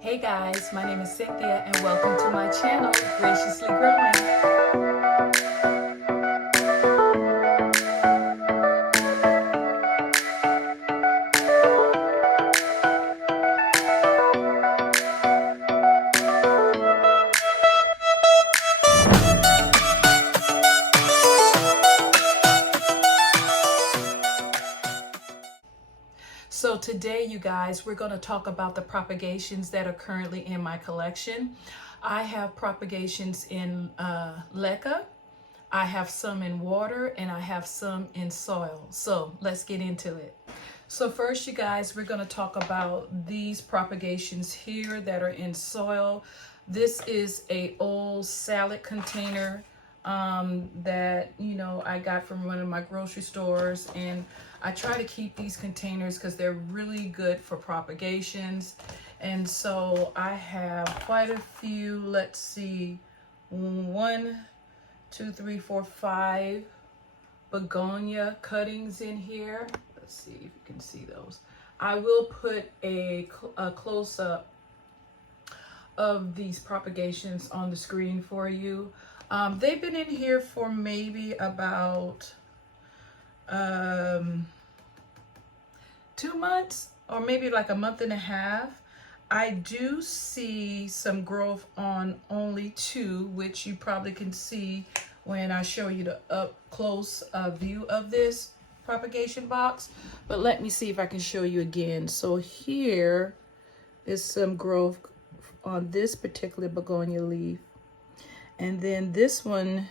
Hey guys, my name is Cynthia and welcome to my channel, Graciously Growing. So today, you guys, we're going to talk about the propagations that are currently in my collection. I have propagations in LECA, I have some in water, and I have some in soil. So let's get into it. So first, you guys, we're going to talk about these propagations here that are in soil. This is a old salad container that I got from one of my grocery stores, and I try to keep these containers because they're really good for propagations. And so I have quite a few. Let's see, 1, 2, 3, 4, 5 begonia cuttings in here. Let's see if you can see those. I will put a close-up of these propagations on the screen for you. They've been in here for maybe about 2 months, or maybe like a month and a half. I do see some growth on only 2, which you probably can see when I show you the up close view of this propagation box. But let me see if I can show you again. So here is some growth on this particular begonia leaf. And then this one,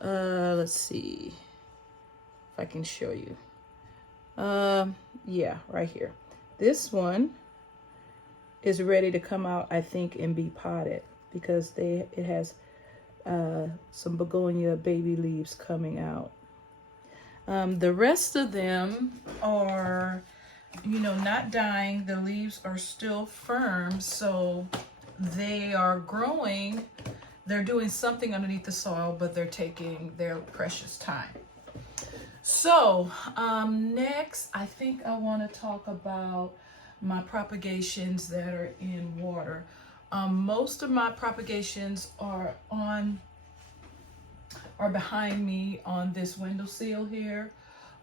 let's see if I can show you. Yeah, right here. This one is ready to come out, I think, and be potted because it has some begonia baby leaves coming out. The rest of them are, not dying. The leaves are still firm, so they are growing. They're doing something underneath the soil, but they're taking their precious time. So next, I think I want to talk about my propagations that are in water. Most of my propagations are behind me on this windowsill here,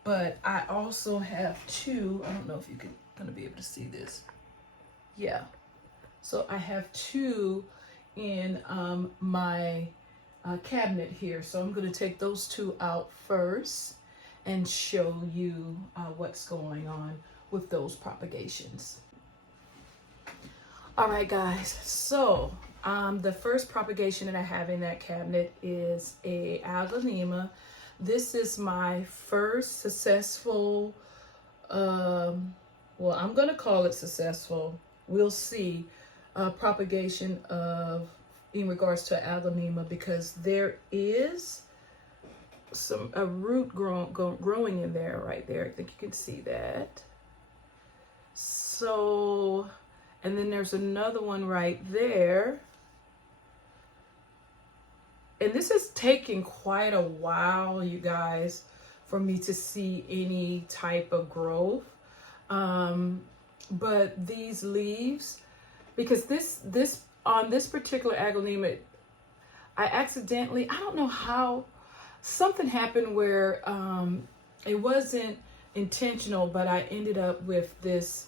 but I also have 2. I don't know if you're gonna be able to see this. Yeah, so I have 2 in my cabinet here. So I'm going to take those 2 out first and show you what's going on with those propagations. All right, guys. So the first propagation that I have in that cabinet is a aglaonema. This is my first successful, well, I'm going to call it successful. We'll see. Propagation in regards to aglaonema, because there is a root growing in there right there. I think you can see that. So, and then there's another one right there. And this is taking quite a while, you guys, for me to see any type of growth. But these leaves, because this on this particular aglaonema, I don't know how, something happened where it wasn't intentional, but I ended up with this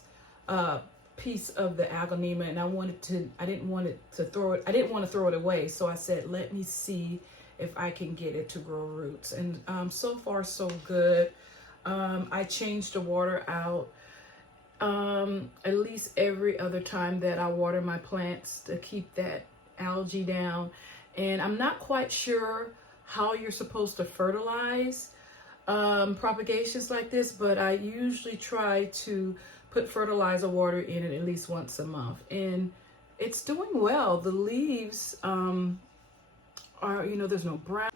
piece of the aglaonema, and I didn't want to throw it away. So I said, let me see if I can get it to grow roots. And so far so good. I changed the water out at least every other time that I water my plants to keep that algae down. And I'm not quite sure how you're supposed to fertilize propagations like this, but I usually try to put fertilizer water in it at least once a month, and it's doing well. The leaves are, there's no brown.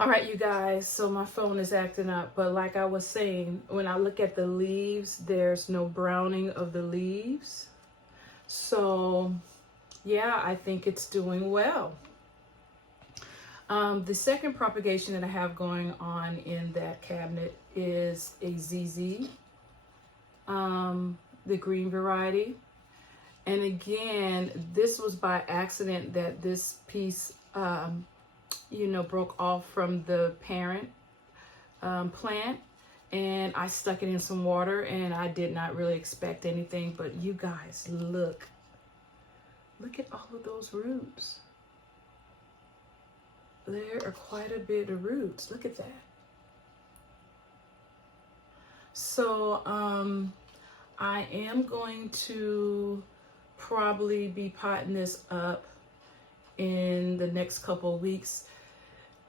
All right, you guys, so my phone is acting up, but like I was saying, when I look at the leaves, there's no browning of the leaves. So yeah, I think it's doing well. The second propagation that I have going on in that cabinet is a ZZ. the green variety. And again, this was by accident that this piece, broke off from the parent plant, and I stuck it in some water, and I did not really expect anything. But you guys, look at all of those roots. There are quite a bit of roots. Look at that. So I am going to probably be potting this up in the next couple of weeks.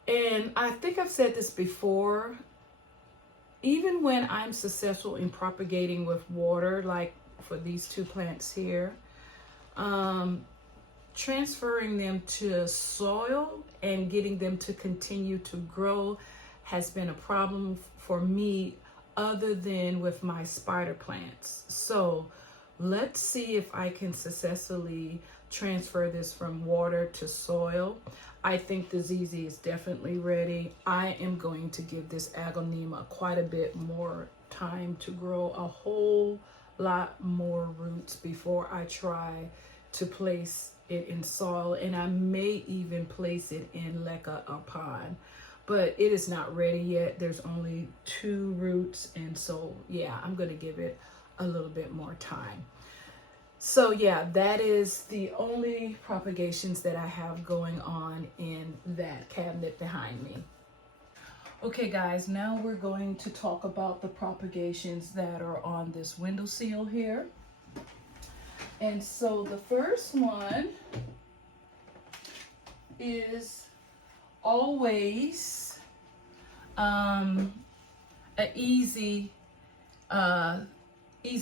And I think I've said this before, even when I'm successful in propagating with water, like for these two plants here, transferring them to soil and getting them to continue to grow has been a problem for me, other than with my spider plants. So let's see if I can successfully transfer this from water to soil. I think the ZZ is definitely ready. I am going to give this Aglaonema quite a bit more time to grow a whole lot more roots before I try to place it in soil, and I may even place it in LECA or pond, but it is not ready yet. There's only 2 roots, and so yeah, I'm going to give it a little bit more time. So yeah, that is the only propagations that I have going on in that cabinet behind me. Okay guys, now we're going to talk about the propagations that are on this windowsill here. And so the first one is always an easy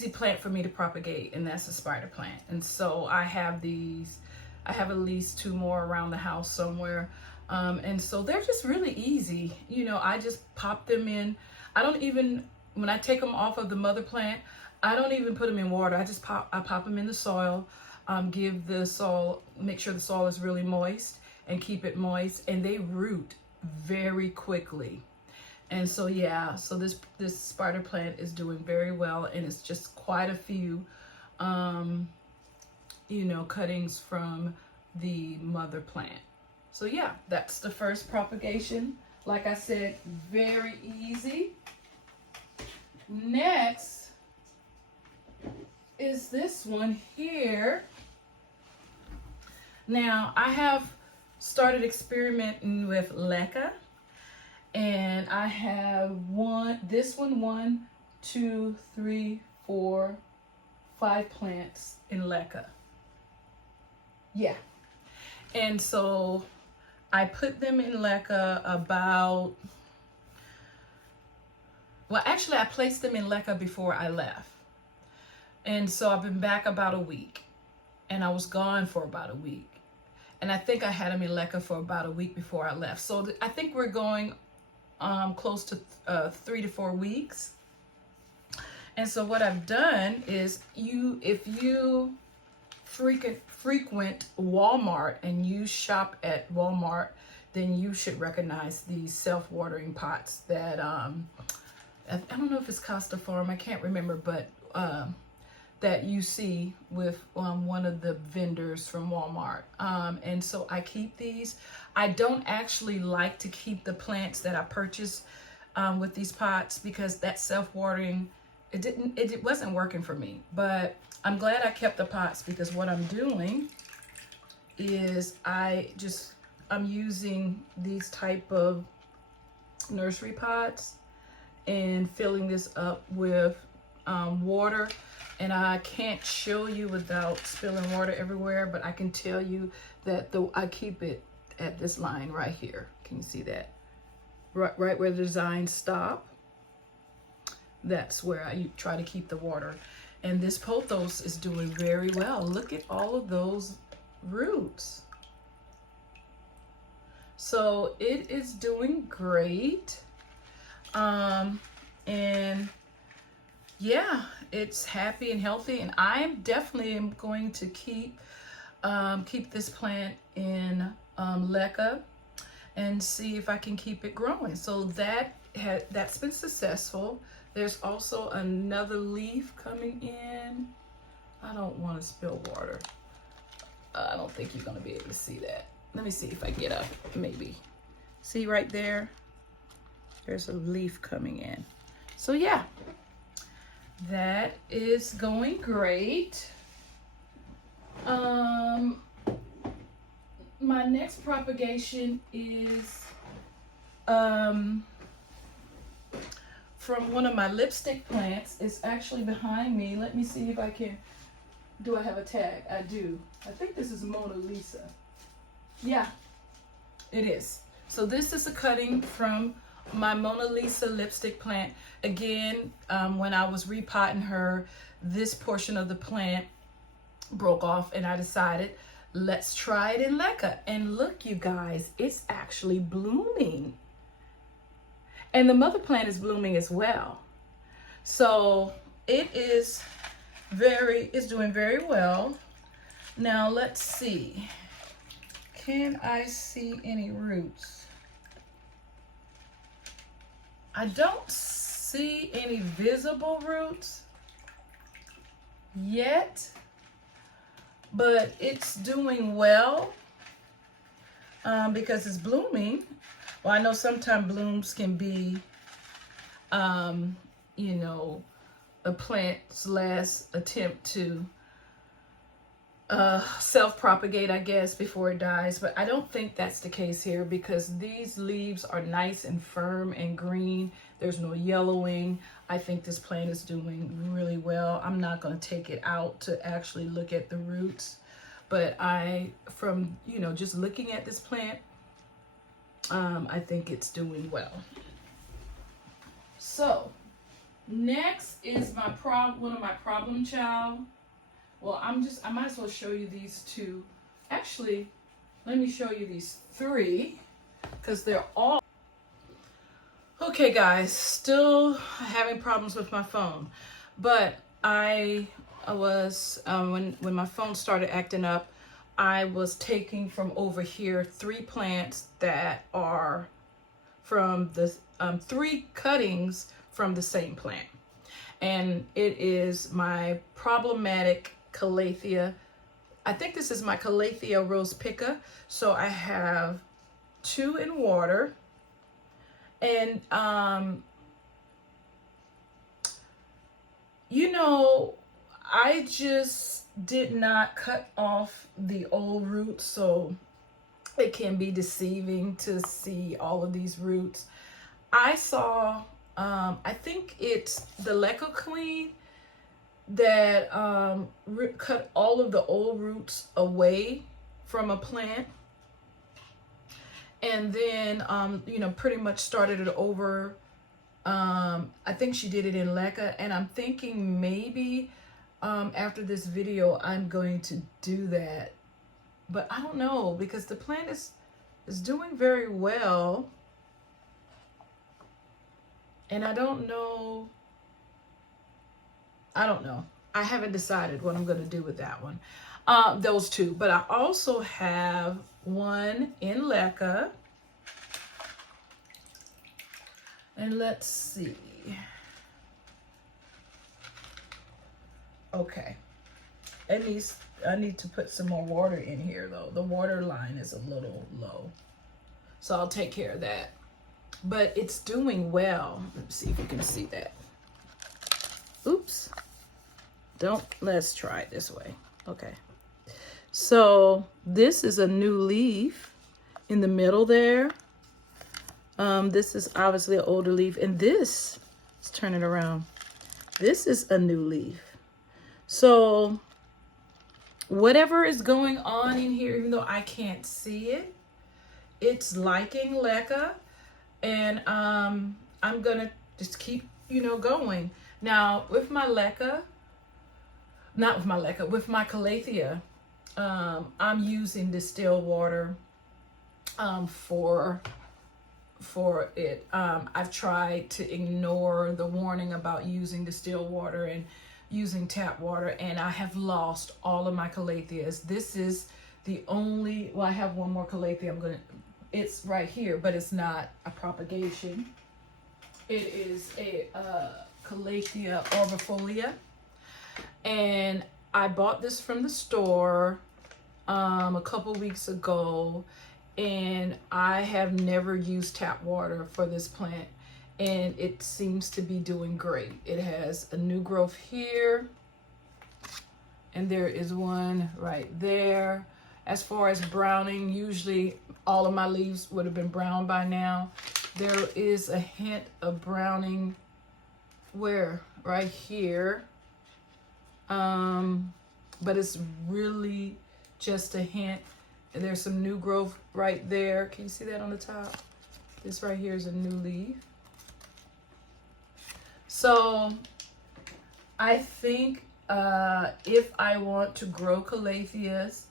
plant for me to propagate, and that's a spider plant. And so I have these, I have at least 2 more around the house somewhere. And so they're just really easy. You know, I just pop them in. I don't even, when I take them off of the mother plant, I don't even put them in water. I pop them in the soil, give the soil, make sure the soil is really moist and keep it moist, and they root very quickly. And so yeah, so this spider plant is doing very well, and it's just quite a few, cuttings from the mother plant. So yeah, that's the first propagation. Like I said, very easy. Next is this one here. Now I have started experimenting with LECA, and I have 1, 2, 3, 4, 5 plants in LECA. Yeah. And so I put them in LECA about, well, actually I placed them in LECA before I left. And so I've been back about a week, and I was gone for about a week. And I think I had them in LECA for about a week before I left. So I think we're going close to 3 to 4 weeks. And so what I've done is, if you frequent Walmart and you shop at Walmart, then you should recognize these self-watering pots that, I don't know if it's Costa Farm, I can't remember, but that you see with one of the vendors from Walmart. And so I keep these. I don't actually like to keep the plants that I purchase with these pots, because that self-watering, it wasn't working for me. But I'm glad I kept the pots, because what I'm doing is I'm using these type of nursery pots and filling this up with water. And I can't show you without spilling water everywhere, but I can tell you that I keep it at this line right here. Can you see that? Right where the designs stop. That's where I try to keep the water. And this pothos is doing very well. Look at all of those roots. So it is doing great. And yeah, it's happy and healthy, and I definitely am going to keep this plant in LECA and see if I can keep it growing. So that's been successful. There's also another leaf coming in. I don't want to spill water. I don't think you're going to be able to see that. Let me see if I get up, maybe. See right there? There's a leaf coming in. So yeah, that is going great. My next propagation is from one of my lipstick plants. It's actually behind me. Let me see if I can. Do I have a tag? I do. I think this is Mona Lisa. Yeah, it is. So this is a cutting from my Mona Lisa lipstick plant. Again, when I was repotting her, this portion of the plant broke off, and I decided, let's try it in LECA. And look, you guys, it's actually blooming. And the mother plant is blooming as well. So it is it's doing very well. Now let's see. Can I see any roots? I don't see any visible roots yet, but it's doing well because it's blooming. Well, I know sometimes blooms can be, you know, a plant's last attempt to self-propagate, I guess, before it dies. But I don't think that's the case here because these leaves are nice and firm and green. There's no yellowing. I think this plant is doing really well. I'm not going to take it out to actually look at the roots. But from, you know, just looking at this plant, I think it's doing well. So next is one of my problem child. Well, I might as well show you these two. Actually, let me show you these three because they're all. Okay, guys, still having problems with my phone, but I was, when my phone started acting up, I was taking from over here 3 plants that are from the 3 cuttings from the same plant. And it is my problematic Calathea. I think this is my Calathea rose pica. So I have 2 in water. And, you know, I just did not cut off the old roots, so it can be deceiving to see all of these roots. I saw, I think it's the LECA Queen that cut all of the old roots away from a plant. And then, you know, pretty much started it over. I think she did it in LECA, and I'm thinking maybe after this video, I'm going to do that. But I don't know, because the plant is doing very well. And I don't know. I haven't decided what I'm going to do with that one. Those 2. But I also have one in LECA. And let's see. Okay. I need to put some more water in here though. The water line is a little low. So I'll take care of that. But it's doing well. Let's see if you can see that. Oops. Let's try it this way. Okay. So this is a new leaf in the middle there. This is obviously an older leaf. And this, let's turn it around. This is a new leaf. So whatever is going on in here, even though I can't see it, it's liking LECA. And I'm gonna just keep, you know, going. Now with my LECA, with my Calathea, I'm using distilled water for it. I've tried to ignore the warning about using distilled water and using tap water, and I have lost all of my Calatheas. This is the only, well, I have one more Calathea. It's right here, but it's not a propagation. It is a Calathea arbifolia. And I bought this from the store a couple weeks ago, and I have never used tap water for this plant, and it seems to be doing great. It has a new growth here, and there is one right there. As far as browning, usually all of my leaves would have been brown by now. There is a hint of browning where? Right here. But it's really just a hint. And there's some new growth right there. Can you see that on the top? This right here is a new leaf. So I think if I want to grow calatheas,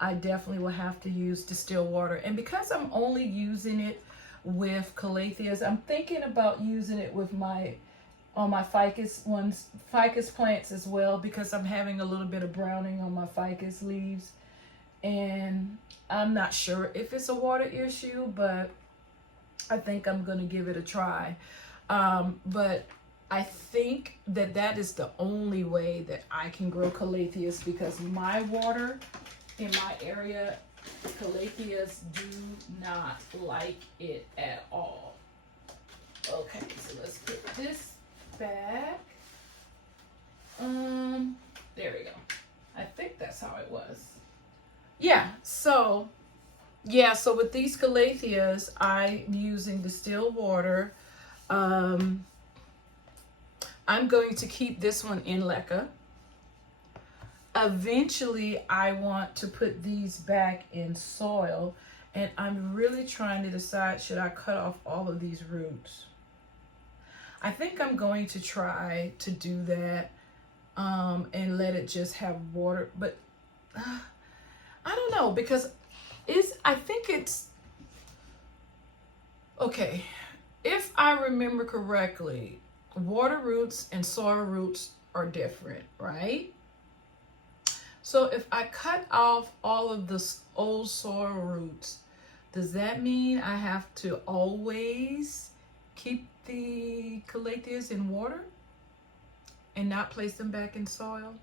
I definitely will have to use distilled water. And because I'm only using it with calatheas, I'm thinking about using it with my ficus plants as well, because I'm having a little bit of browning on my ficus leaves. And I'm not sure if it's a water issue, but I think I'm going to give it a try. But I think that is the only way that I can grow calatheas, because my water in my area, calatheas do not like it at all. Okay, so let's put this back. There we go. I think that's how it was. Yeah, so with these calatheas, I'm using distilled water. I'm going to keep this one in LECA. Eventually, I want to put these back in soil, and I'm really trying to decide, should I cut off all of these roots? I think I'm going to try to do that and let it just have water, but I don't know, because I think it's okay. If I remember correctly, water roots and soil roots are different, right? So if I cut off all of the old soil roots, does that mean I have to always keep the calatheas in water and not place them back in soil?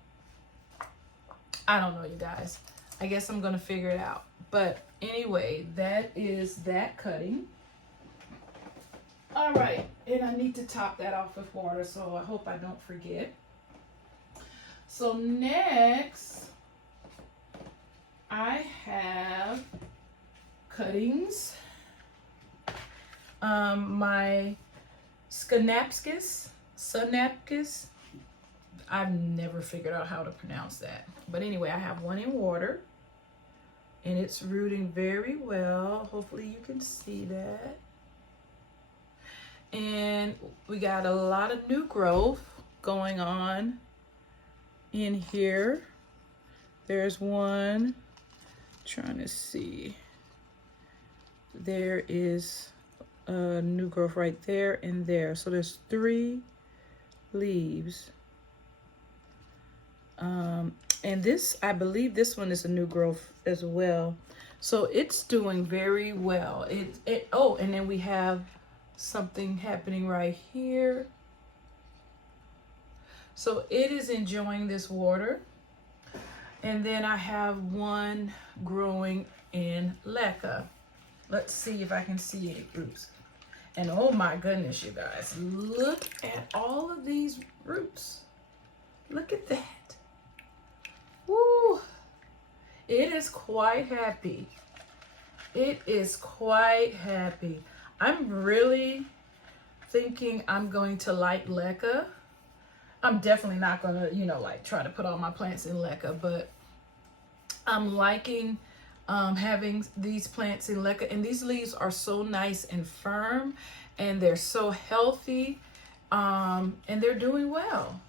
I don't know, you guys. I guess I'm gonna figure it out. But anyway, that is that cutting. All right, and I need to top that off with water, so I hope I don't forget. So next, I have cuttings. My Synapsis. I've never figured out how to pronounce that. But anyway, I have one in water, and it's rooting very well. Hopefully you can see that. And we got a lot of new growth going on in here. There's one, trying to see. There is a new growth right there and there. So there's 3 leaves. And this, I believe this one is a new growth as well. So it's doing very well. Oh, and then we have something happening right here. So it is enjoying this water. And then I have one growing in LECA. Let's see if I can see any roots. And oh my goodness, you guys, look at all of these roots. Look at that. Woo! It is quite happy. It is quite happy. I'm really thinking I'm going to like LECA. I'm definitely not going to, like try to put all my plants in LECA, but I'm liking having these plants in LECA. And these leaves are so nice and firm, and they're so healthy, and they're doing well.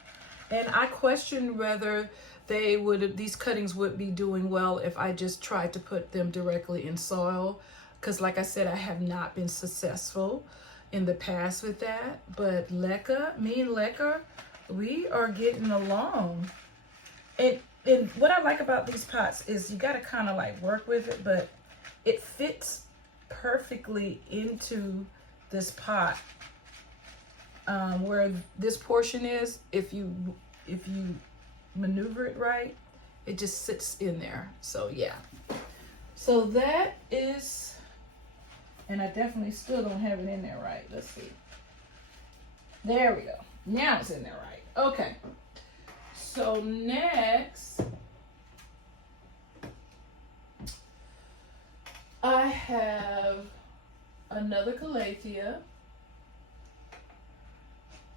And I question whether these cuttings would be doing well if I just tried to put them directly in soil. Because like I said, I have not been successful in the past with that. But LECA, me and LECA, we are getting along. And what I like about these pots is you got to kind of like work with it, but it fits perfectly into this pot. where this portion is, if you maneuver it right, it just sits in there. So yeah, so that is, and I definitely still don't have it in there right. Let's see. There we go. Now it's in there right. Okay. So next, I have another calathea.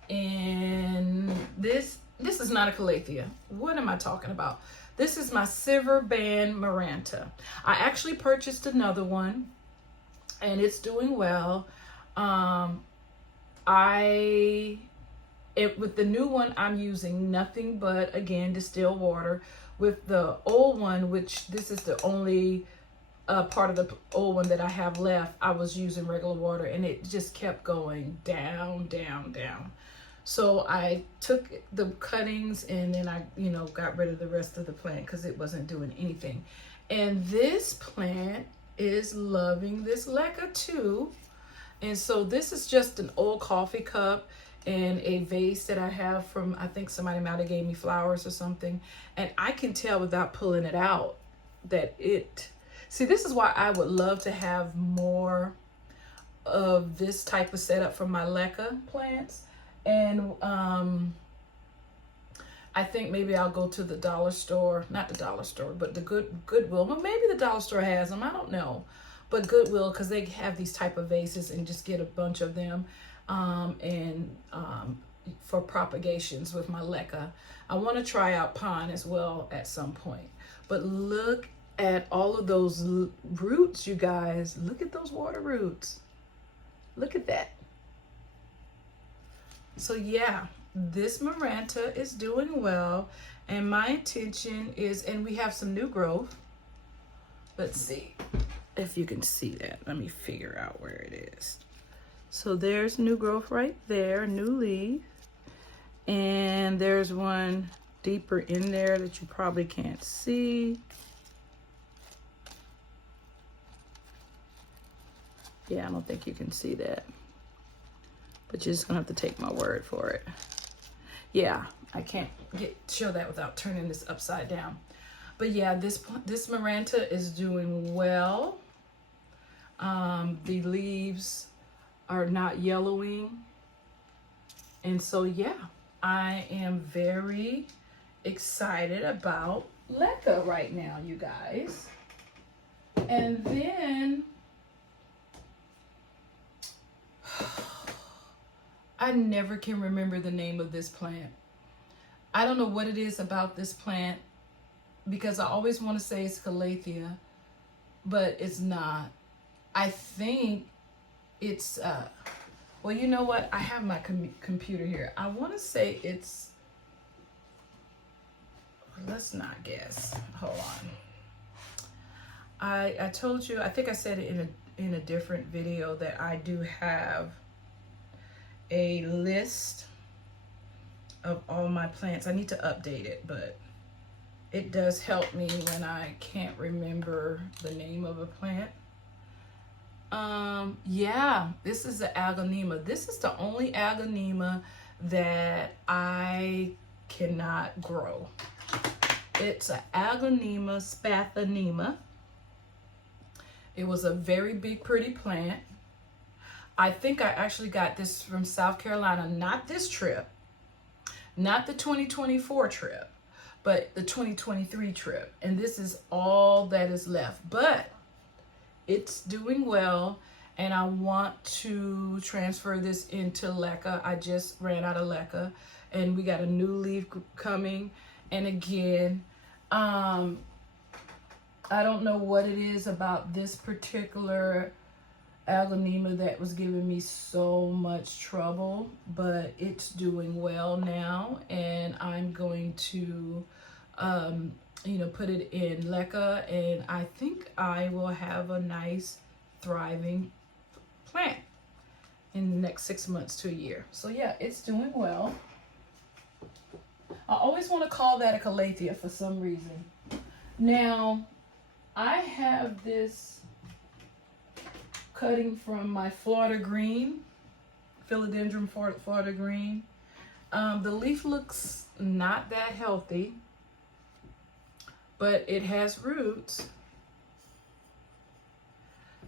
And this is not a calathea. What am I talking about? This is my Silver Band Maranta. I actually purchased another one, and it's doing well. With the new one, I'm using nothing but, again, distilled water. With the old one, which this is the only part of the old one that I have left, I was using regular water, and it just kept going down, down, down. So I took the cuttings, and then I, got rid of the rest of the plant because it wasn't doing anything. And this plant is loving this LECA too. And so this is just an old coffee cup and a vase that I have from, I think somebody might have gave me flowers or something. And I can tell without pulling it out that see, this is why I would love to have more of this type of setup for my LECA plants. And I think maybe I'll go to the dollar store, not the dollar store, but the Goodwill. Well, maybe the dollar store has them, I don't know. But Goodwill, because they have these type of vases, and just get a bunch of them. For propagations with my LECA. I want to try out pine as well at some point. But look at all of those roots, you guys. Look at those water roots. Look at that. So yeah, this Maranta is doing well, and my intention is, and we have some new growth. Let's see if you can see that. Let me figure out where it is. So there's new growth right there, new leaf. And there's one deeper in there that you probably can't see. Yeah, I don't think you can see that. But you're just gonna have to take my word for it. Yeah, I can't show that without turning this upside down. But yeah, this Maranta is doing well. The leaves are not yellowing. And so yeah, I am very excited about LECA right now, you guys. And then I never can remember the name of this plant. I don't know what it is about this plant, because I always want to say it's calathea, but it's not. I think it's, well, you know what? I have my computer here. I want to say it's, let's not guess. Hold on. I told you, I think I said it in a different video, that I do have a list of all my plants. I need to update it, but it does help me when I can't remember the name of a plant. Yeah, this is the Agonema. This is the only Agonema that I cannot grow. It's an Agonema spathanema. It was a very big, pretty plant. I think I actually got this from South Carolina, not this trip, not the 2024 trip, but the 2023 trip. And this is all that is left, but it's doing well. And I want to transfer this into LECA. I just ran out of LECA, and we got a new leaf coming. And again, I don't know what it is about this particular Agonema that was giving me so much trouble, but it's doing well now, and I'm going to put it in LECA, and I think I will have a nice thriving plant in the next 6 months to a year. So yeah, it's doing well. I always want to call that a calathea for some reason. Now I have this cutting from my Florida Green philodendron Florida green. The leaf looks not that healthy, but it has roots.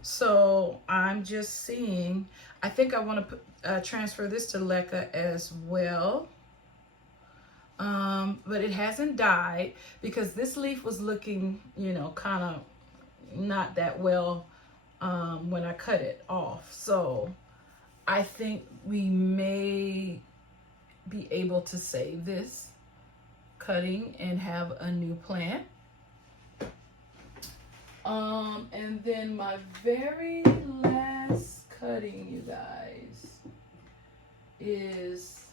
So I'm just seeing, I think I want to transfer this to LECA as well. But it hasn't died because this leaf was looking, you know, kind of not that well when I cut it off. So I think we may be able to save this cutting and have a new plant. And then my very last cutting, you guys, is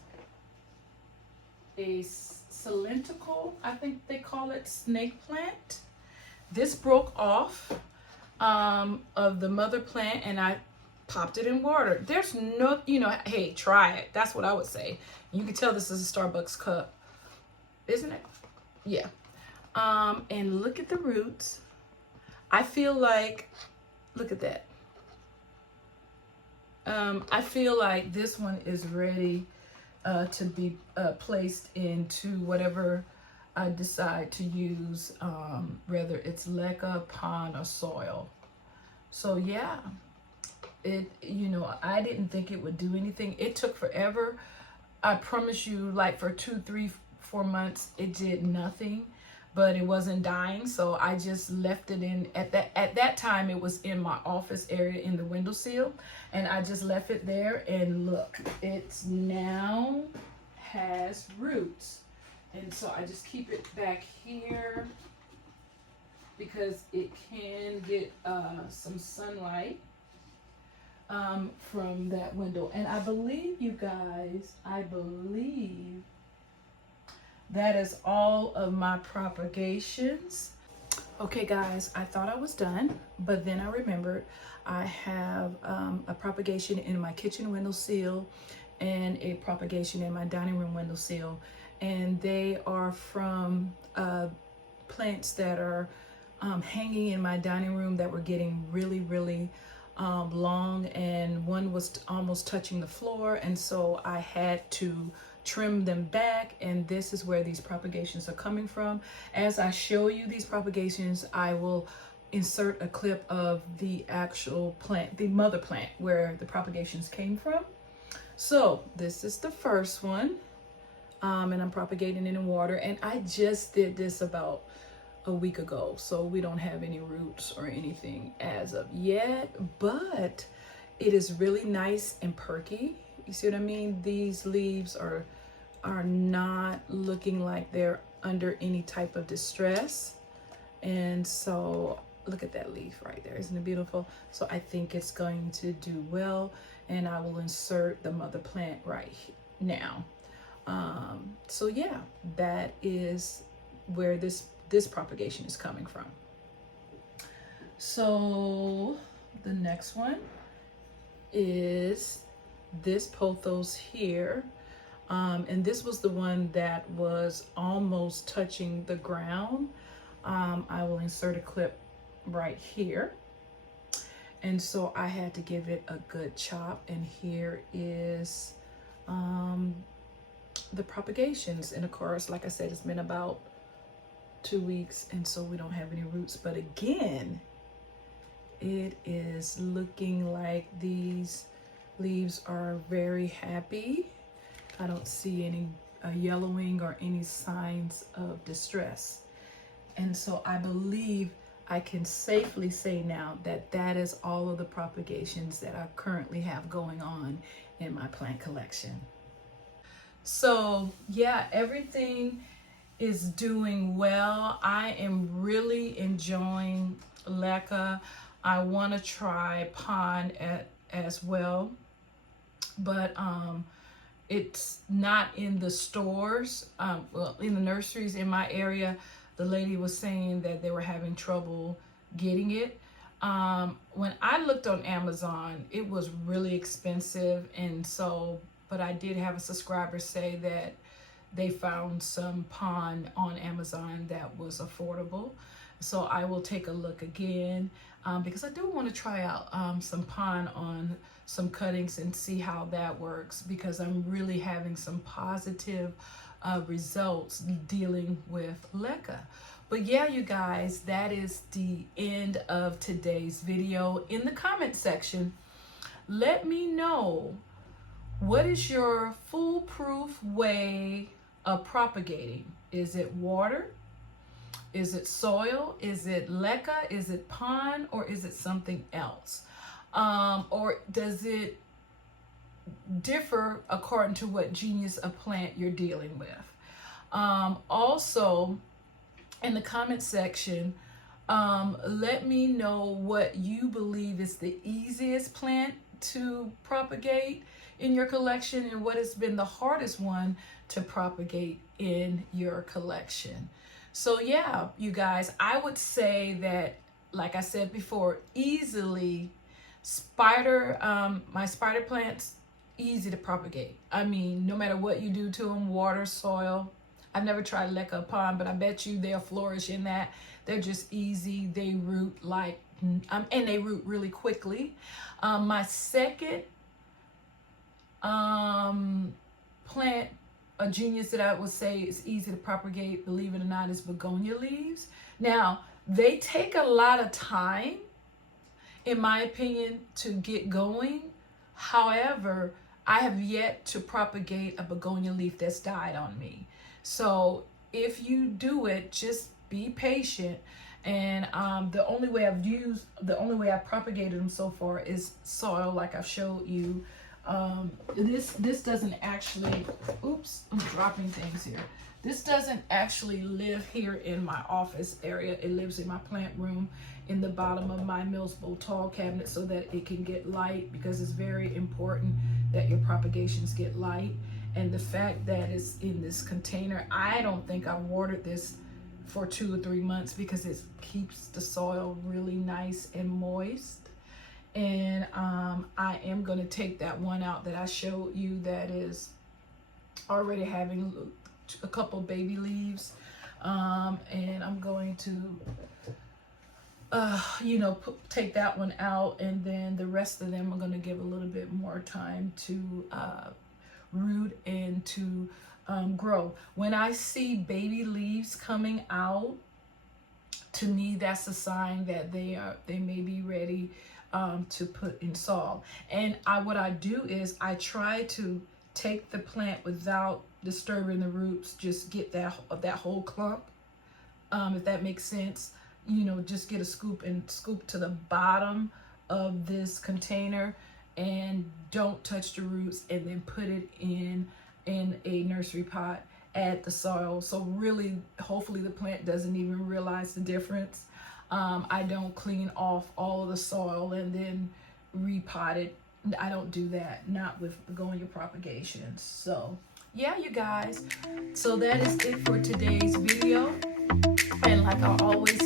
a cylindrical, I think they call it, snake plant. This broke off of the mother plant, and I popped it in water. There's no, you know, hey, try it. That's what I would say. You can tell this is a Starbucks cup, isn't it? Yeah. And look at the roots. I feel like, look at that. I feel like this one is ready to be placed into whatever I decide to use, whether it's LECA, pond, or soil. So yeah, it, you know, I didn't think it would do anything. It took forever. I promise you, like for 2, 3, 4 months, it did nothing, but it wasn't dying. So I just left it in, at that time, it was in my office area in the windowsill, and I just left it there, and look, it's now has roots. And so I just keep it back here because it can get some sunlight from that window. And I believe, you guys, I believe that is all of my propagations. Okay guys, I thought I was done, but then I remembered I have a propagation in my kitchen windowsill and a propagation in my dining room windowsill. And they are from plants that are hanging in my dining room that were getting really, really long, and one was almost touching the floor, and so I had to trim them back, and this is where these propagations are coming from. As I show you these propagations, I will insert a clip of the actual plant, the mother plant, where the propagations came from. So this is the first one, and I'm propagating it in water, and I just did this about a week ago, so we don't have any roots or anything as of yet, but it is really nice and perky. You see what I mean? These leaves are not looking like they're under any type of distress. And so look at that leaf right there. Isn't it beautiful? So I think it's going to do well, and I will insert the mother plant right now. So yeah, that is where this propagation is coming from. So the next one is this pothos here. And this was the one that was almost touching the ground. I will insert a clip right here. And so I had to give it a good chop, and here is the propagations. And of course, like I said, it's been about 2 weeks, and so we don't have any roots, but again, it is looking like these leaves are very happy. I don't see any yellowing or any signs of distress. And so I believe I can safely say now that that is all of the propagations that I currently have going on in my plant collection. So yeah, everything is doing well. I am really enjoying LECA. I want to try pond as well, but it's not in the stores. Well, in the nurseries in my area, the lady was saying that they were having trouble getting it. When I looked on Amazon, it was really expensive, and so, but I did have a subscriber say that they found some pond on Amazon that was affordable. So I will take a look again because I do want to try out some pond on some cuttings and see how that works, because I'm really having some positive results dealing with LECA. But yeah, you guys, that is the end of today's video. In the comment section, let me know, what is your foolproof way of propagating? Is it water? Is it soil? Is it LECA? Is it pond? Or is it something else? Or does it differ according to what genus of plant you're dealing with? Also, in the comment section, let me know what you believe is the easiest plant to propagate in your collection, and what has been the hardest one to propagate in your collection. So yeah, you guys, I would say that, like I said before, easily my spider plants, easy to propagate. I mean, no matter what you do to them, water, soil. I've never tried LECA pond, but I bet you they'll flourish in that. They're just easy. They root like, and they root really quickly. My second plant, a genius that I would say is easy to propagate, believe it or not, is begonia leaves. Now, they take a lot of time, in my opinion, to get going. However, I have yet to propagate a begonia leaf that's died on me. So if you do it, just be patient. And the only way I've propagated them so far is soil, like I've showed you. This doesn't actually, oops, I'm dropping things here. This doesn't actually live here in my office area. It lives in my plant room in the bottom of my Mills Bowl tall cabinet, so that it can get light, because it's very important that your propagations get light. And the fact that it's in this container, I don't think I've watered this for 2 or 3 months, because it keeps the soil really nice and moist. And I am going to take that one out that I showed you that is already having a couple baby leaves. And I'm going to take that one out, and then the rest of them I'm going to give a little bit more time to root and to grow. When I see baby leaves coming out, to me that's a sign that they may be ready to put in soil. And what I do is I try to take the plant without disturbing the roots, just get that whole clump, if that makes sense. Just get a scoop and scoop to the bottom of this container, and don't touch the roots, and then put it in a nursery pot, add the soil. So really, hopefully the plant doesn't even realize the difference. I don't clean off all of the soil and then repot it. I don't do that, not with begonia propagations. So yeah, you guys, so that is it for today's video. And like I always